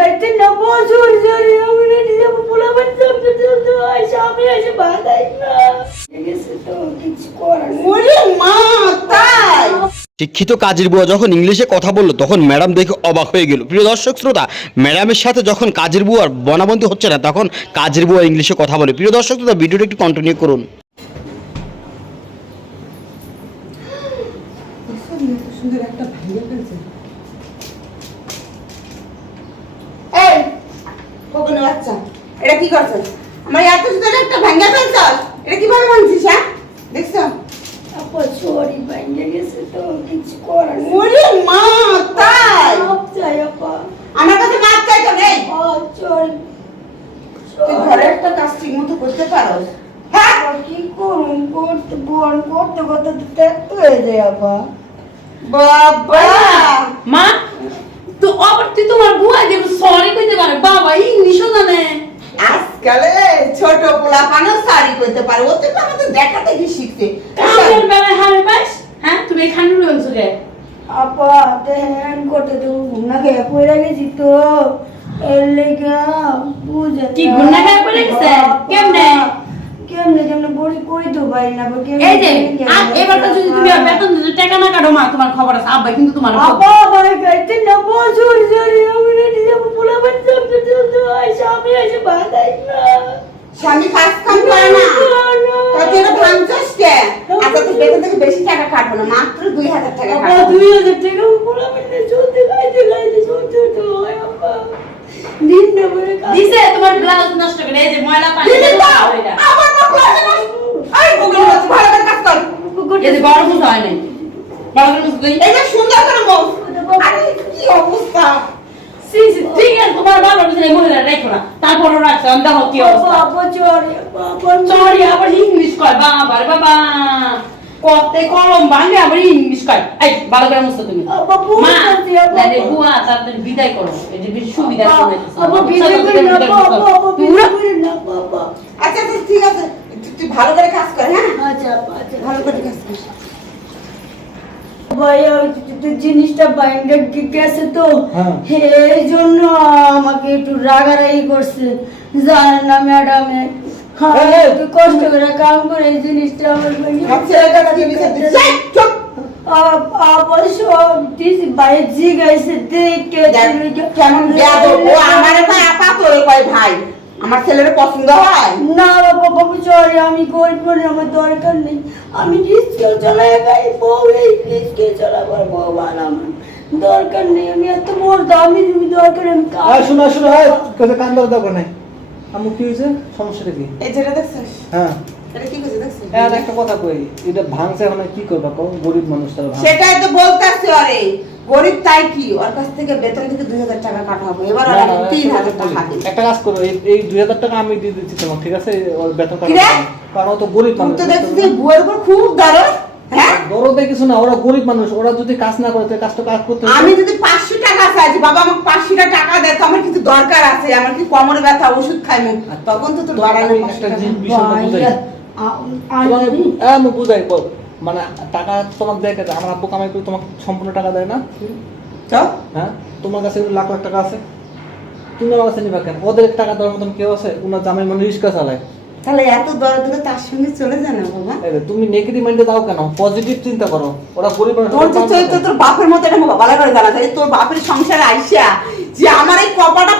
খাইতে না বছর ধরে আমি রেডি যাব পোলাবেন চলতে চলতে আইসা আমি বাধাই না। ঠিক তো কিছু করার নেই। মা তাই? শিক্ষিত কাজের বুয়া যখন ইংলিশে কথা বলল তখন ম্যাডাম দেখে অবাক হয়ে গেল। প্রিয় দর্শক শ্রোতা ম্যাডামের সাথে যখন কাজের বুয়ার বনাবন্দি হচ্ছে না তখন কাজের বুয়া ইংলিশে কথা বলে। প্রিয় দর্শক শ্রোতা ভিডিওটা একটু কন্টিনিউ করুন সুন্দর একটা ভাইয়া ফেলছে এই বাচ্চা? এটা কি করছিস আমার এত সুন্দর একটা ভাঙ্গা ফেলছস? এটা কীভাবে ভাঙছিস হ্যাঁ? দেখছ? আপা সরি বাইরে গেছে তো কিছু করার ওরে মা তাই? মাপ চাই আপা। আমার কাছে মাপ চাইতো নেই? ও সরি তুই ঘরে একটা কাজ ঠিক মতো করতে পারোস। হ্যাঁ? কি করুন করতে করতে করতে তো হয়ে যায় আপা। বাবা! তো দেব সরি কইতে পারে? বাবা ইংলিশও জানে আজকালে ছোট পোলা পানো সরি কইতে পারে। ওতে তো আমাদের দেখা দেখি শিখছে। কামের বেলা হারে পাস? হ্যাঁ তুমি এখানে রয়েছো রে আপা দেন করতে তো ঘুমনা খেয়ে পড়ে গেছি তো। এর লেগা বুঝে কি ঘুমনা খেয়ে পড়ে গেছে? কেমনে? কেমনে কেমনে বড়ি কই তো ভাই না কেমনে এই যে আর এবার যদি তুমি বেতন দিতে টাকা না কাটো মা তোমার খবর আছে। আব্বা কিন্তু তোমার আপা ভাই খাইতে না বছর ধরে আমি রেডি যাব পোলাবেন চলতে চলতে আইসা আমি এসে বাধাই না। স্বামী কাজ কাম করে না। তা ভাঙছস কে? আচ্ছা তুই বেতন থেকে বেশি টাকা কাটবো না মাত্র দুই হাজার টাকা কাটবো। দুই হাজার টাকা পোলাবেন চলতে খাইতে খাইতে চলতে চলতে দিন না করে দিছে তোমার ব্লাউজ নষ্ট করে এই যে ময়লা পানি দাও দাও এটা। আমার মুখ লাগে না এই বগল বাচ্চা ভালো করে কাজ কর এই যে গরম হয় নাই। বুঝা দিই এই যে সুন্দর করে মুখ আরে কি অবস্থা? সি সি ঠিক আছে তোমার ভালো বুঝে মহিলা রেখো না। তারপর রাখছো আমি দেখো কি অবস্থা। বাবা চরে বাবা সরি আবার ইংলিশ কয় বাবা বাবা। কতে কলম ভাঙে আবার ইংলিশ কয়। এই ভালো করে মুছো তুমি। মা। নাইলে বুয়া তাড়াতাড়ি বিদায় করো। এই যে সুবিধা করে। বাবা করে না বাবা বাবা বিয়ে করে না বাবা। আচ্ছা আচ্ছা ঠিক আছে। তুই- ভালো করে কাজ কর হ্যাঁ? আচ্ছা আচ্ছা। ভালো করে কাজ কর। যে জিনিসটা বাইন্ডার গেছে তো? হ্যাঁ। এই জন্য আমাকে একটু রাগারাগি করছে। জানেন না ম্যাডামে হ্যাঁ একটু কষ্ট করে কাম করে এই জিনিসটা আমার ভাই। আমার ছেলের পছন্দ হয়? না বাবা বাবু চলে আমি গরিব বলে আমার দরকার নেই। আমি রিস্কে চালাই গাই বউ এই রিস্কে চালাবার বউ বানাবার দরকার নেই। আমি এত বড় দামি তুমি দরকার আমি কাজ আর শোনো শোনো এই কথা কান ধরে দরকার নাই। আমু কি হয়েছে? সমস্যাটা কি? এই যেটা দেখছিস? হ্যাঁ। এটা কি করছিস দেখছিস? আর একটা কথা কই এটা ভাঙছে এখন কি করবা? কও গরিব মানুষ তারা সেটাই তো বলতেছি আরে। গরিব তাই কি? ওর কাছ থেকে বেতন থেকে দুই হাজার টাকা কাটা হবে এবার ওরা তিন হাজার টাকা একটা কাজ করো এই দুই হাজার টাকা আমি দিয়ে দিচ্ছি তোমার ঠিক আছে? ওর বেতন কাটা কারণ ও তো গরিব মানুষ তো দেখছিস এই বুয়ের উপর খুব দরদ হ্যাঁ? দরদে কিছু না ওরা গরিব মানুষ ওরা যদি কাজ না করে তো কাজ করতে আমি যদি পাঁচশো টাকা চাইছি বাবা আমাকে পাঁচশো টাকা দেয় তো আমার কিছু দরকার আছে আমার কি কোমরে ব্যথা ওষুধ তখন তো একটা বুঝাই। মানে টাকা তোমাকে দেয়? আমার আব্বু কামাই করে তোমাকে সম্পূর্ণ টাকা দেয় না? হ্যাঁ? তোমার কাছে লাখ লাখ টাকা আছে। তুমি আমার কাছে নিবা কেন? ওদের টাকা দেওয়ার মতন কেউ আছে? ওনার জামাই মানে রিক্সা চালায়। তাহলে এত দরদ তার সঙ্গে চলে যায় না বাবা? তুমি নেগেটিভ মাইন্ডে দাও কেন? পজিটিভ চিন্তা করো। ওরা গরিব তোর যে চরিত্র তোর বাপের মতো এটা ভালো করে জানা যায় তোর বাপের সংসারে আইসা যে আমার এই কপাটা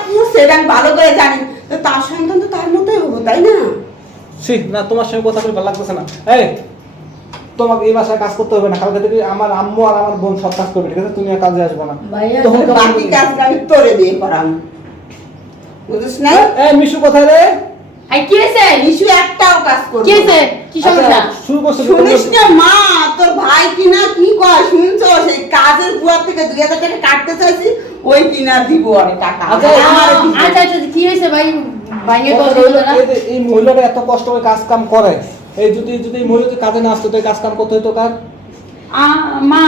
আমি ভালো করে জানি। তো তার সন্তান তো তার মতোই হব তাই না? ছি, না তোমার সঙ্গে কথা বলে ভালো লাগতেছে না। এই তোমাকে এই বাসায় কাজ করতে হবে না। কালকে থেকে আমার আম্মু আর আমার বোন সব কাজ করবে ঠিক আছে? তুমি আর কাজে আসবে না। তখন বাকি? কাজটা আমি তোরে দিয়ে করাম। বুঝিস না মিশু কোথায় রে? এই কি নিশু একটাও কাজ করবে কি কি সমস্যা? আচ্ছা, শুরু করছ শুনিস না মা তোর ভাই কিনা কি কয় শুনছো? সেই কাজের বুয়ার থেকে দুই হাজার টাকা কাটতে চাইছি ওই কিনা দিব অনেক টাকা। আচ্ছা, আমার আচ্ছা আচ্ছা কি হয়েছে ভাই? ভাইয়ের না। এই মহিলাটা এত কষ্ট করে কাজ কাম করে এই যদি যদি মহিলা কাজে না আসতো তো এই কাজ কাম করতে হতো কার? আ- মা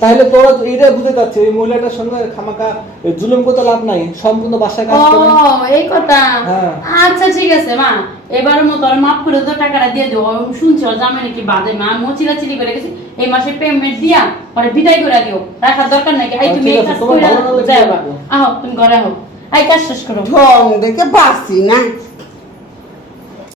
তাহলে তোরা তো এইটাই বুঝতে যাচ্ছে এই মহিলাটার সঙ্গে খামাকা জুলুম করতে লাভ নাই সম্পূর্ণ বাসায় কাজ করে। এই কথা? হ্যাঁ। আচ্ছা ঠিক আছে মা। এবারের মতো আর মাফ করে তো টাকাটা দিয়ে দেবো। শুনছো জামে নাকি বাদে মা। মোচিলা চিলি করে গেছি এই মাসে পেমেন্ট দিয়া পরে বিদায় করে দিও। রাখার দরকার নাকি এই আচ্ছা, তুমি এই কাজ করে যাও। আহো তুমি ঘরে আহো। আই কাজ শেষ করো। ঢং দেখে বাসি না।